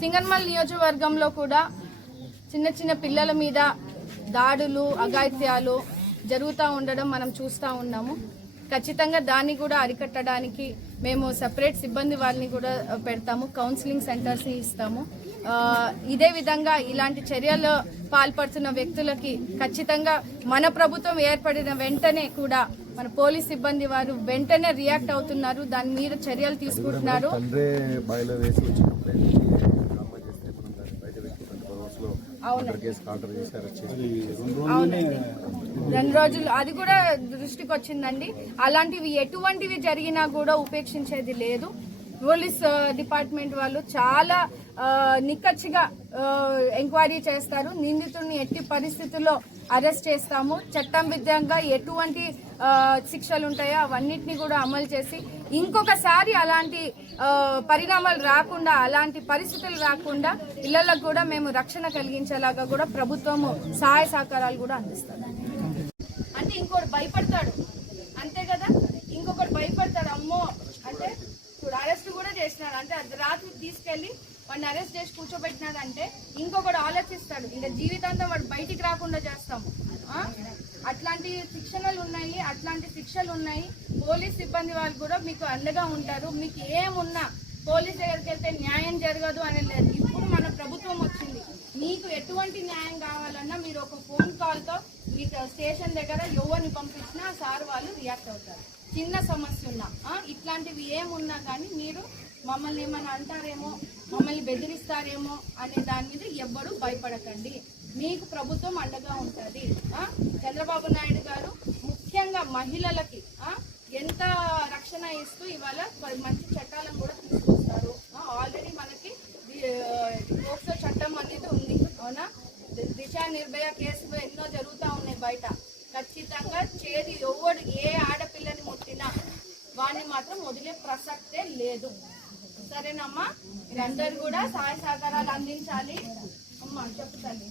సింగనమల నియోజకవర్గంలో కూడా చిన్న చిన్న పిల్లల మీద దాడులు అఘాయిత్యాలు జరుగుతూ ఉండడం మనం చూస్తూ ఉన్నాము. ఖచ్చితంగా దాన్ని కూడా అరికట్టడానికి మేము సెపరేట్ సిబ్బంది వాళ్ళని కూడా పెడతాము, కౌన్సిలింగ్ సెంటర్స్ని ఇస్తాము. ఇదే విధంగా ఇలాంటి చర్యలు పాల్పడుతున్న వ్యక్తులకి ఖచ్చితంగా మన ప్రభుత్వం ఏర్పడిన వెంటనే కూడా మన పోలీస్ సిబ్బంది వారు వెంటనే రియాక్ట్ అవుతున్నారు, దాని మీద చర్యలు తీసుకుంటున్నారు. అవునండి, 2 రోజులు అది కూడా దృష్టికి వచ్చిందండి. అలాంటివి ఎటువంటివి జరిగినా కూడా ఉపేక్షించేది లేదు. పోలీస్ డిపార్ట్మెంట్ వాళ్ళు చాలా నిక్కచ్చిగా ఎంక్వైరీ చేస్తారు. నిందితుడిని ఎట్టి పరిస్థితుల్లో అరెస్ట్ చేస్తాము. చట్టం విధంగా ఎటువంటి శిక్షలు ఉంటాయో అవన్నిటిని కూడా అమలు చేసి ఇంకొకసారి అలాంటి పరిణామాలు రాకుండా, అలాంటి పరిస్థితులు రాకుండా పిల్లలకు కూడా మేము రక్షణ కలిగించేలాగా కూడా ప్రభుత్వము సహాయ సహకారాలు కూడా అందిస్తాం. అంటే ఇంకోటి భయపడతాడు అంతే కదా, ఇంకొకటి భయపడతాడు. అమ్మో అంటే ఇప్పుడు అరెస్ట్ కూడా చేసినాడు అంటే అది రాత్రి తీసుకెళ్లి వాడిని అరెస్ట్ చేసి కూర్చోబెట్టినాడంటే ఇంకొకటి ఆలోచిస్తాడు, ఇంకా జీవితాంతం వాడు బయటికి రాకుండా చేస్తాము. అట్లాంటి శిక్షలు ఉన్నాయి. పోలీస్ సిబ్బంది వాళ్ళు కూడా మీకు అండగా ఉంటారు. మీకు ఏమున్నా పోలీస్ దగ్గరికి వెళ్తే న్యాయం జరగదు అని లేదు. ఇప్పుడు మన ప్రభుత్వం వచ్చింది, మీకు ఎటువంటి న్యాయం కావాలన్నా మీరు ఒక ఫోన్ కాల్తో మీకు స్టేషన్ దగ్గర ఎవరిని పంపించినా సార్ వాళ్ళు రియాక్ట్ అవుతారు. చిన్న సమస్య ఉన్నా ఇట్లాంటివి ఏమున్నా కానీ మీరు మమ్మల్ని ఏమైనా అంటారేమో, మమ్మల్ని బెదిరిస్తారేమో అనే దాని మీద ఎవ్వరూ భయపడకండి. మీకు ప్రభుత్వం అండగా ఉంటుంది. చంద్రబాబు నాయుడు గారు ముఖ్యంగా మహిళలకి ఎంత రక్షణ ఇస్తూ ఇవాళ మంచి చట్టాలను కూడా తీసుకొస్తారు. ఆల్రెడీ మనకి పోక్సో చట్టం అనేది ఉంది, అవునా? దిశ నిర్భయ కేసులు ఎన్నో జరుగుతూ ఉన్నాయి బయట. ఖచ్చితంగా ఎవడు ఏ ఆడపిల్లని ముట్టినా వాడిని మాత్రం వదిలే ప్రసక్తే లేదు. సరేనమ్మా, మీరందరూ కూడా సహాయ సహకారాలు అందించాలి. అమ్మా చెప్తాను.